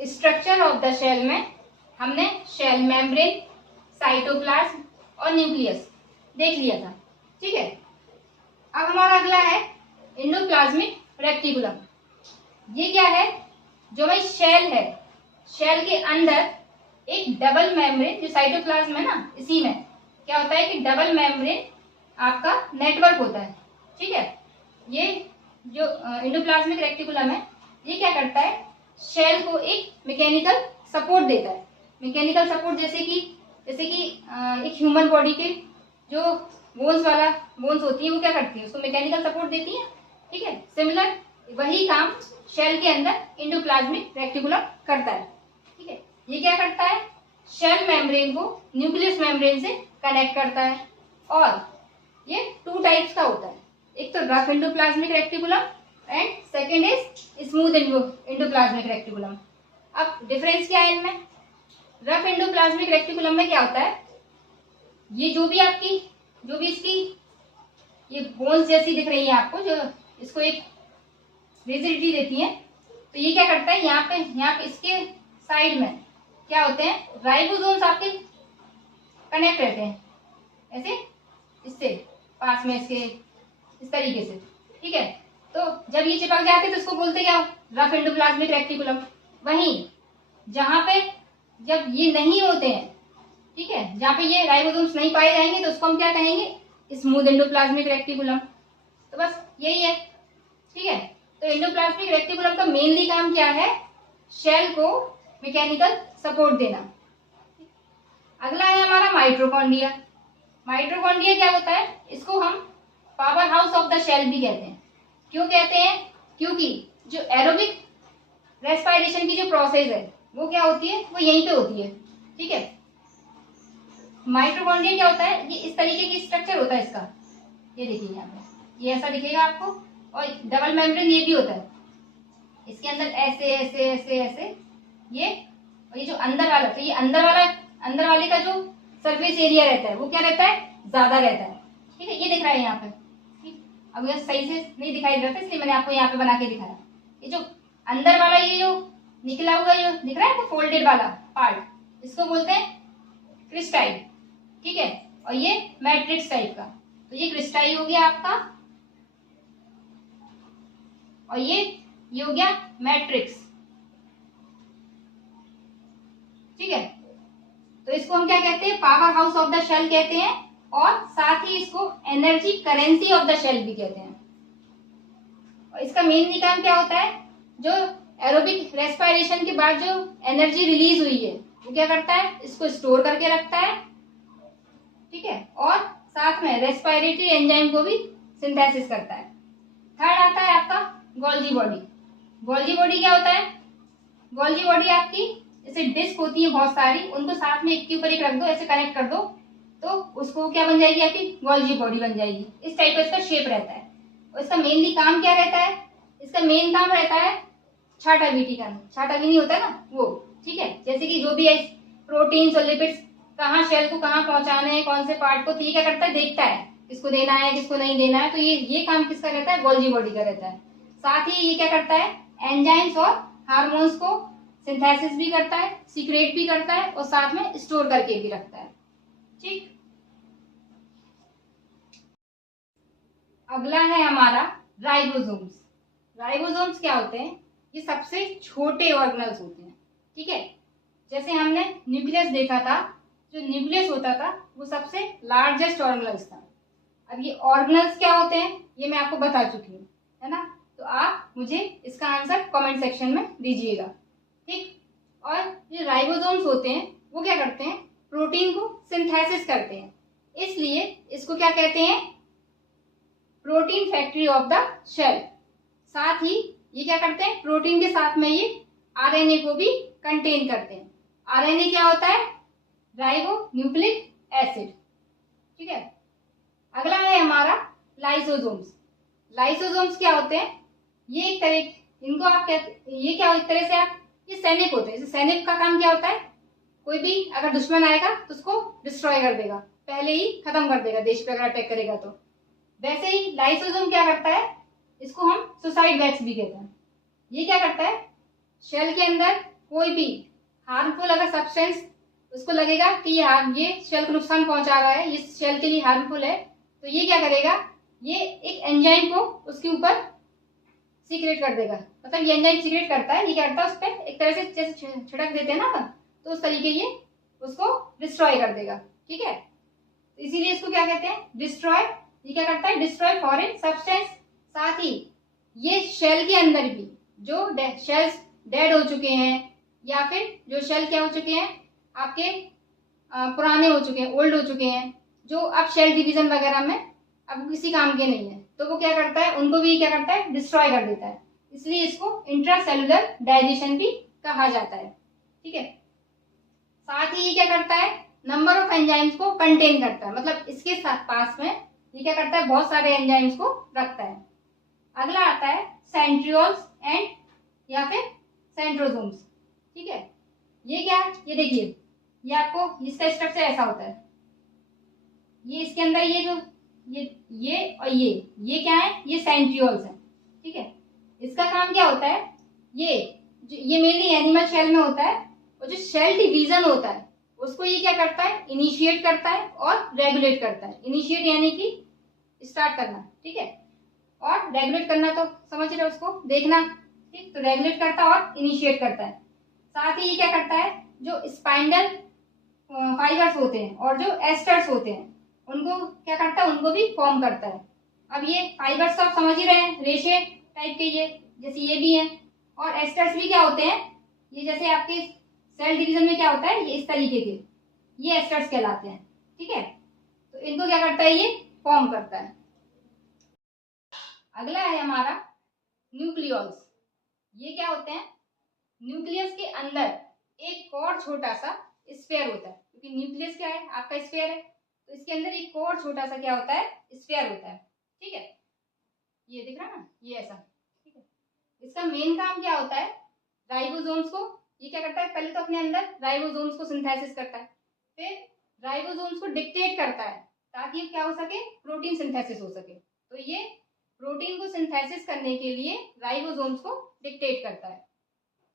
Structure of the shell में हमने shell membrane, cytoplasm और न्यूक्लियस देख लिया था। ठीक है, अब हमारा अगला है एंडोप्लाज्मिक रेटिकुलम। ये क्या है? जो भाई शेल है, शेल के अंदर एक डबल मेम्ब्रेन, जो साइटोप्लाज्म है ना, इसी में क्या होता है कि डबल मेम्ब्रेन आपका नेटवर्क होता है। ठीक है, ये जो एंडोप्लाज्मिक रेटिकुलम है, ये क्या करता है? शेल को एक मैकेनिकल सपोर्ट देता है। मैकेनिकल सपोर्ट जैसे कि एक ह्यूमन बॉडी के जो बोन्स होती है, वो क्या करती है? उसको मैकेनिकल सपोर्ट देती है। ठीक है, सिमिलर वही काम शेल के अंदर एंडोप्लाज्मिक रेटिकुलम करता है। ठीक है, ये क्या करता है? शेल मेम्ब्रेन को न्यूक्लियस मेम्ब्रेन से कनेक्ट करता है। और ये 2 टाइप्स का होता है, एक तो rough endoplasmic reticulum and second is smooth endoplasmic reticulum. अब डिफरेंस क्या है इनमें? रफ एंडोप्लाज्मिक रेटिकुलम में क्या होता है? ये जो भी इसकी ये बोन्स जैसी दिख रही है आपको, जो इसको एक रिजिडिटी देती है, तो ये क्या करता है? यहाँ पे इसके साइड में क्या होते हैं? राइबोसोम्स आपके कनेक्ट रहते हैं, ऐसे इससे पास में, इसके इस तरीके से। ठीक है, तो जब ये चिपक जाते हैं तो इसको बोलते क्या? Rough endoplasmic reticulum. वहीं जहां पे जब ये नहीं होते हैं, ठीक है, जहां पे ये राइबोसोम्स नहीं पाए जाएंगे, तो उसको हम क्या कहेंगे? Smooth endoplasmic reticulum. तो बस यही है। ठीक है, तो एंडोप्लाज्मिक रेटिकुलम का मेनली काम क्या है? शेल को मैकेनिकल सपोर्ट देना। अगला है हमारा माइटोकॉन्ड्रिया। माइटोकॉन्ड्रिया क्या होता है? इसको हम powerhouse of the cell भी कहते हैं। क्यों कहते हैं? क्योंकि जो एरोबिक रेस्पिरेशन की जो प्रोसेस है, वो क्या होती है? वो यहीं पे होती है। ठीक है, माइटोकॉन्ड्रिया क्या होता है? ये इस तरीके की स्ट्रक्चर होता है इसका। ये देखिए यहाँ पे, ये ऐसा दिखेगा आपको, और डबल मेम्ब्रेन ये भी होता है। इसके अंदर ऐसे ऐसे ऐसे ऐसे ये जो अंदर वाला, तो ये अंदर वाले का जो सरफेस एरिया रहता है, वो क्या रहता है? ज्यादा रहता है। ठीक है, ये दिख रहा है यहाँ पे। ठीक, अब ये सही से नहीं दिखाई दे रहा था, इसलिए मैंने आपको यहाँ पे बना के दिखाया। ये जो अंदर वाला, ये जो निकला हुआ जो दिख रहा है आपको, फोल्डेड वाला पार्ट, इसको बोलते हैं क्रिस्टाइल। ठीक है, और ये मैट्रिक्स टाइप का, तो ये क्रिस्टाइल हो गया आपका, और ये हो गया मैट्रिक्स। ठीक है, तो इसको हम क्या कहते हैं? Powerhouse of the cell कहते हैं, और साथ ही इसको energy currency of the cell भी कहते हैं। और इसका मेन काम क्या होता है? जो एरोबिक रेस्पिरेशन के बाद जो एनर्जी रिलीज हुई है, वो क्या करता है? इसको स्टोर करके रखता है। ठीक है, और साथ में रेस्पिरेटरी एंजाइम को भी सिंथेसिस करता है। थर्ड आता है आपका गोल्जी बॉडी। गोल्जी बॉडी क्या होता है? गोल्जी बॉडी आपकी जैसे डिस्क होती है बहुत सारी, उनको साथ में एक के ऊपर एक रख दो, ऐसे कनेक्ट कर दो, तो उसको क्या बन जाएगी? आपकी गोल्जी बॉडी बन जाएगी। इस टाइप का इसका शेप रहता है। और इसका मेनली काम क्या रहता है? इसका मेन काम रहता है छाटाबीटी का। छाटाबीनी होता है ना वो। ठीक है, जैसे कि जो भी है प्रोटीन्स और लिपिड्स कहाँ शेल को कहाँ पहुंचाने हैं, कौन से पार्ट को, तो ये क्या करता है? देखता है किसको देना है, किसको नहीं देना है। तो ये काम किसका रहता है? गोल्जी बॉडी का रहता है। साथ ही ये क्या करता है? एंजाइम्स और हार्मोन्स को सिंथेसिस भी करता है, सीक्रेट भी करता है, और साथ में स्टोर करके भी रखता है। ठीक, अगला है हमारा राइबोसोम्स। राइबोसोम्स क्या होते हैं? ये सबसे छोटे ऑर्गेनल्स होते हैं। ठीक है, जैसे हमने न्यूक्लियस देखा था, जो न्यूक्लियस होता था वो सबसे लार्जेस्ट ऑर्गेनल्स था। अब ये ऑर्गेनल्स क्या होते हैं, ये मैं आपको बता चुकी हूँ, है ना? तो आप मुझे इसका आंसर कमेंट सेक्शन में दीजिएगा। ठीक, और जो राइबोसोम्स होते हैं वो क्या करते हैं? प्रोटीन को सिंथेसिस करते हैं, इसलिए इसको क्या कहते हैं? Protein factory of the cell. साथ ही ये क्या करते हैं? प्रोटीन के साथ में ये आरएनए को भी कंटेन करते हैं। आरएनए क्या होता है? Ribo nucleic acid. ठीक है, अगला है हमारा लाइसोसोम्स। लाइसोसोम्स क्या होते हैं? ये एक तरह, इनको आप कहते, ये क्या एक तरह से आप, ये सैनिक होते हैं। सैनिक का काम क्या होता है? कोई भी अगर दुश्मन आएगा तो उसको डिस्ट्रॉय कर देगा, पहले ही खत्म कर देगा देश पे अगर अटैक करेगा तो। वैसे ही लाइसोसोम क्या करता है? इसको हम सुसाइड वैक्स भी कहते हैं। ये क्या करता है? शेल के अंदर कोई भी हार्मफुल अगर सब्सटेंस उसको लगेगा कि ये सेल को नुकसान पहुंचा रहा है, ये सेल के लिए हार्मफुल है, तो ये क्या करेगा, ये एक एंजाइम को उसके ऊपर सीक्रेट कर देगा। मतलब ये एंजाइम सीक्रेट करता है, ये क्या करता है उस पर एक तरह से जैसे छिड़क देते हैं ना अपन, तो उस तरीके ये उसको डिस्ट्रॉय कर देगा। ठीक है, तो इसीलिए इसको क्या कहते हैं, डिस्ट्रॉय। ये क्या करता है, डिस्ट्रॉय फॉरेन सब्सटेंस। साथ ही ये शेल के अंदर भी जो शेल्स डेड हो चुके हैं या फिर जो शेल क्या हो चुके हैं आपके पुराने हो चुके हैं, ओल्ड हो चुके हैं, जो अब शेल डिवीजन वगैरह में अब किसी काम के नहीं है, तो वो क्या करता है, उनको भी क्या करता है, डिस्ट्रॉय कर देता है। इसलिए इसको इंट्रासेलुलर डाइजेशन भी कहा जाता है। ठीक है, साथ ही ये क्या करता है, नंबर ऑफ एंजाइम्स को कंटेन करता है। मतलब इसके साथ पास में ये क्या करता है, बहुत सारे एंजाइम्स को रखता है। अगला आता है सेंट्रियोल्स एंड या फिर सेंट्रोसोम्स। ठीक है, ये क्या, ये देखिए, ये आपको इसका स्ट्रक्चर ऐसा होता है, ये इसके अंदर ये जो ये और ये क्या है, ये सेंट्रियोल्स है। ठीक है, इसका काम क्या होता है, ये मेनली एनिमल शेल में होता है, और जो शेल डिवीजन होता है उसको ये क्या करता है, इनिशिएट करता है और रेगुलेट करता है। इनिशिएट यानी कि स्टार्ट करना, ठीक है, और रेगुलेट करना तो समझ रहे हो, उसको देखना। ठीक, तो रेगुलेट करता है और इनिशिएट करता है। साथ ही ये क्या करता है, जो स्पाइंडल फाइबर्स होते हैं और जो एस्टर्स होते हैं उनको क्या करता है, उनको भी फॉर्म करता है। अब ये फाइबर्स तो आप समझ ही रहे हैं, रेशे टाइप के, ये जैसे ये भी है, और एस्टर्स भी क्या होते हैं, ये जैसे आपके सेल डिवीजन में क्या होता है, ये इस तरीके के, ये एस्टर्स कहलाते हैं। ठीक है, तो इनको क्या करता है, ये फॉर्म करता है। अगला है हमारा न्यूक्लियोल्स। ये क्या होते हैं, न्यूक्लियस के अंदर एक और छोटा सा स्फीयर होता है, क्योंकि न्यूक्लियस क्या है, आपका स्फीयर है, तो इसके अंदर एक और छोटा सा क्या होता है, स्फीयर होता है। ठीक है, ये दिख रहा है ना, ये ऐसा। ठीक है, इसका मेन काम क्या होता है, राइबोसोम्स को ये क्या करता है, पहले तो अपने अंदर राइबोसोम्स को सिंथेसिस करता है, फिर राइबोसोम्स को डिक्टेट करता है ताकि क्या हो सके, प्रोटीन सिंथेसिस हो सके। तो ये प्रोटीन को सिंथेसिस करने के लिए राइबोसोम्स को डिक्टेट करता है।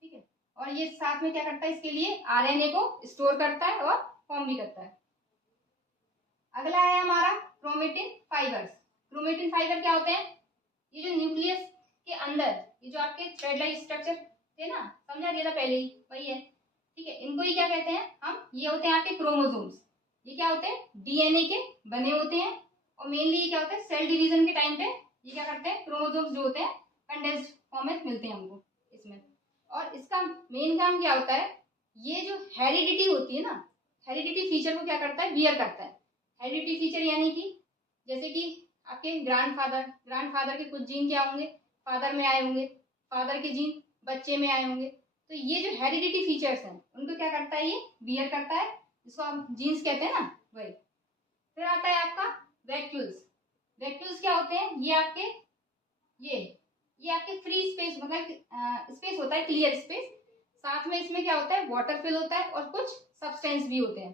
ठीक है, और ये साथ में क्या करता है, इसके लिए आरएनए को स्टोर करता है और फॉर्म भी करता है। अगला है हमारा क्रोमेटिन फाइबर्स। क्रोमेटिन फाइबर क्या होते हैं, ये जो न्यूक्लियस के अंदर ये जो आपके थ्रेड लाइक स्ट्रक्चर थे ना, समझा दिया था पहले ही, वही है। ठीक है, इनको ही क्या कहते हैं हम, ये होते हैं आपके क्रोमोसोम्स। ये क्या होते हैं, डीएनए के बने होते हैं, और मेनली ये क्या होता है, सेल डिवीजन के टाइम पे ये क्या करते हैं, क्रोमोसोम्स जो होते हैं कंडेंस्ड फॉर्म में मिलते हैं हमको इसमें। और इसका मेन काम क्या होता है, ये जो हेरिडिटी होती है ना, हेरिडिटी फीचर को क्या करता है, बियर करता है। हेरिडिटी फीचर यानी कि जैसे कि आपके ग्रैंडफादर के कुछ जीन क्या होंगे, फादर में आए होंगे, फादर के जीन बच्चे में आए होंगे, तो ये जो हेरिडिटी फीचर्स हैं उनको क्या करता है, ये बियर करता है, जिसको आप जीन्स कहते हैं ना, वही। फिर आता है आपका वैक्यूल्स। वैक्यूल्स क्या होते हैं, ये आपके ये आपके फ्री स्पेस, मतलब स्पेस होता है, क्लियर स्पेस, साथ में इसमें क्या होता है, वाटर फिल होता है और कुछ सब्सटेंस भी होते हैं।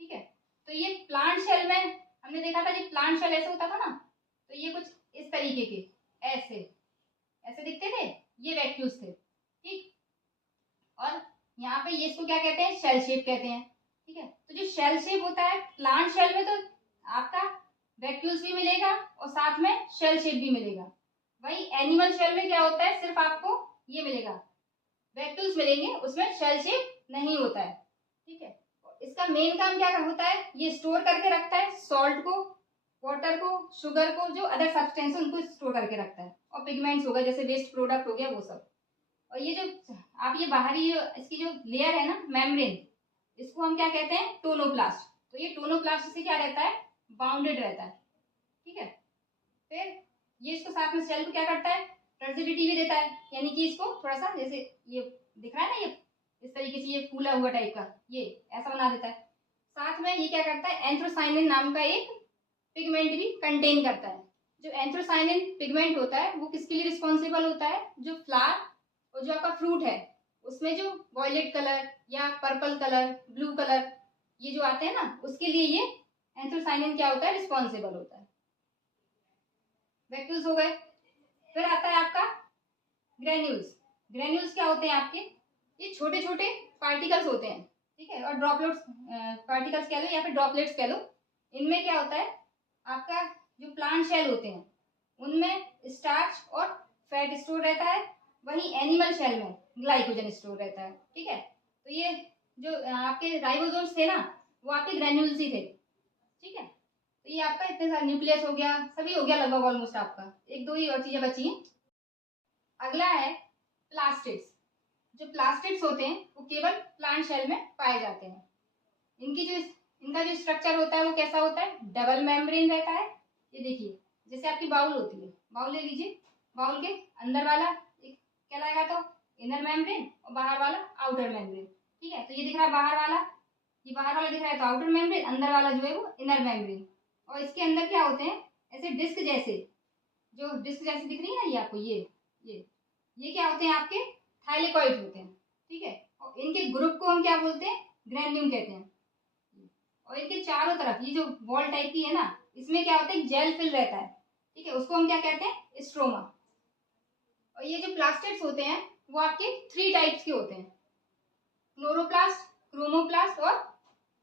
ठीक है, तो ये प्लांट शेल में हमने देखा था, ये प्लांट शेल ऐसे होता था ना, तो ये कुछ इस तरीके के ऐसे ऐसे दिखते थे, ये वैक्यूल्स थे। ठीक, और यहाँ पे ये इसको क्या कहते हैं, शेल शेप कहते हैं। ठीक है, तो जो शेल शेप होता है प्लांट शेल में, तो आपका वैक्यूल्स भी मिलेगा और साथ में शेल शेप भी मिलेगा। वही एनिमल शेल में क्या होता है, सिर्फ आपको ये मिलेगा, वैक्यूल्स मिलेंगे, उसमें शेल शेप नहीं होता है। ठीक है, इसका मेन काम क्या होता है, ये स्टोर करके रखता है सॉल्ट को, वाटर को, शुगर को, जो अदर सब्सटेंस है उनको स्टोर करके रखता है, और पिगमेंट्स होगा जैसे वेस्ट प्रोडक्ट हो गया वो सब। और ये जो आप ये बाहरी इसकी जो लेयर है ना, मेम्ब्रेन, इसको हम क्या कहते हैं, टोनोप्लास्ट। तो ये टोनोप्लास्ट से क्या रहता है, बाउंडेड रहता है। ठीक है, फिर ये इसको साथ में सेल को क्या करता है, टर्जिडिटी भी देता है, यानी कि इसको थोड़ा सा जैसे ये दिख रहा है ना, ये इस तरीके से ये फूला हुआ टाइप का, ये ऐसा बना देता है। साथ में ये क्या करता है, एंथ्रोसाइनिन नाम का एक पिगमेंट भी कंटेन करता है। जो एंथ्रोसाइनिन पिगमेंट होता है वो किसके लिए रिस्पॉन्सिबल होता है, जो फ्लावर और जो आपका फ्रूट है उसमें जो वॉयलेट कलर या पर्पल कलर, ब्लू कलर ये जो आते हैं ना, उसके लिए ये एंथ्रोसाइनिन क्या होता है, रिस्पॉन्सिबल होता है। वैक्यूल्स हो गए। फिर आता है आपका ग्रेन्यूल्स। ग्रेन्यूल्स क्या होते हैं आपके, ये छोटे छोटे पार्टिकल्स होते हैं, ठीक है, और ड्रॉपलेट्स, पार्टिकल्स कह लो या फिर ड्रॉपलेट्स कह लो। इनमें क्या होता है, आपका जो प्लांट शेल होते हैं उनमें स्टार्च और फैट स्टोर रहता है, वहीं एनिमल शेल में ग्लाइकोजन स्टोर रहता है, ठीक है। तो ये जो आपके राइबोसोम्स थे ना, वो आपके ग्रेन्यूल्स ही थे, ठीक है। तो ये आपका इतने सारे न्यूक्लियस हो गया, सभी हो गया लगभग ऑलमोस्ट आपका, एक दो ही और चीजें बची हैं। अगला है प्लास्टिड्स। जो प्लास्टिड्स होते हैं वो केवल प्लांट शेल में पाए जाते हैं। इनका जो स्ट्रक्चर होता है वो कैसा होता है, डबल मेम्ब्रेन रहता है। ये देखिए, जैसे आपकी बाउल होती है, बाउल ले लीजिए, बाउल के अंदर वाला एक कहलाएगा तो इनर मेम्ब्रेन और बाहर वाला आउटर मेम्ब्रेन, ठीक है। तो ये दिख रहा है बाहर वाला, ये बाहर वाला दिख रहा है तो आउटर मेम्ब्रेन, अंदर वाला जो है वो इनर मेम्ब्रेन। और इसके अंदर क्या होते हैं, ऐसे डिस्क जैसे, जो डिस्क जैसे दिख रही है ना ये आपको, ये क्या होते हैं, आपके थाइलेकॉइड होते हैं, ठीक है। और इनके ग्रुप को हम क्या बोलते हैं, ग्रेन्यूल कहते हैं। और इनके चारों तरफ ये जो बॉल टाइप की है ना, इसमें क्या होता है, जेल फिल रहता है, ठीक है, उसको हम क्या कहते हैं, स्ट्रोमा। और ये जो प्लास्टिड्स होते हैं वो आपके 3 टाइप्स के होते हैं, क्लोरोप्लास्ट, क्रोमोप्लास्ट और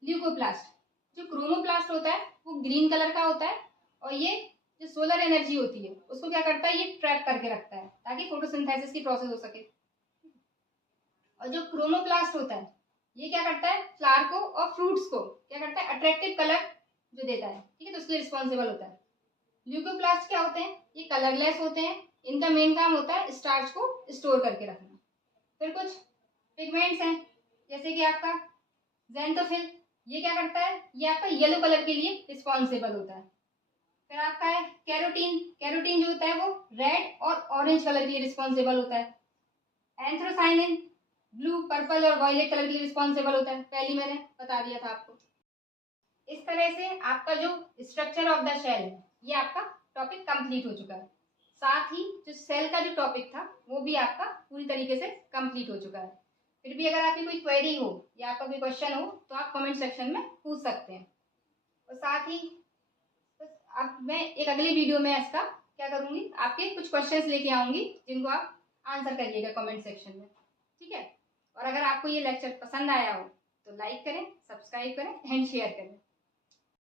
ल्यूकोप्लास्ट। जो क्रोमोप्लास्ट होता है वो ग्रीन कलर का होता है, और ये जो सोलर एनर्जी होती है उसको क्या करता है, ये ट्रैप करके रखता है ताकि फोटोसिंथेसिस की प्रोसेस हो सके। और जो क्रोमोप्लास्ट होता है ये क्या करता है, फ्लावर को और फ्रूट्स को क्या करता है, अट्रैक्टिव कलर जो देता है, ठीक है, तो उसके लिए रिस्पॉन्सिबल होता है। ल्यूकोप्लास्ट क्या होते हैं, ये कलरलेस होते हैं, इनका मेन काम होता है स्टार्च को स्टोर करके रखना। फिर कुछ पिगमेंट्स हैं, जैसे कि आपका ज़ैंथोफिल, ये क्या करता है, ये आपका येलो कलर के लिए रिस्पॉन्सिबल होता है। फिर आपका है कैरोटीन, कैरोटीन जो होता है वो रेड और ऑरेंज कलर के लिए रिस्पॉन्सिबल होता है। एंथ्रोसाइनिन ब्लू, पर्पल और वायलेट कलर के लिए रिस्पॉन्सिबल होता है, पहले मैंने बता दिया था आपको। इस तरह से आपका जो स्ट्रक्चर ऑफ द सेल है ये आपका टॉपिक कंप्लीट हो चुका है। साथ ही जो सेल का जो टॉपिक था वो भी आपका पूरी तरीके से कंप्लीट हो चुका है। फिर भी अगर आपकी कोई क्वेरी हो या आपका कोई क्वेश्चन हो तो आप कमेंट सेक्शन में पूछ सकते हैं। और साथ ही अब मैं एक अगली वीडियो में इसका क्या करूँगी, आपके कुछ क्वेश्चंस लेके आऊँगी जिनको आप आंसर करिएगा कमेंट सेक्शन में, ठीक है। और अगर आपको ये लेक्चर पसंद आया हो तो लाइक करें, सब्सक्राइब करें एंड शेयर करें।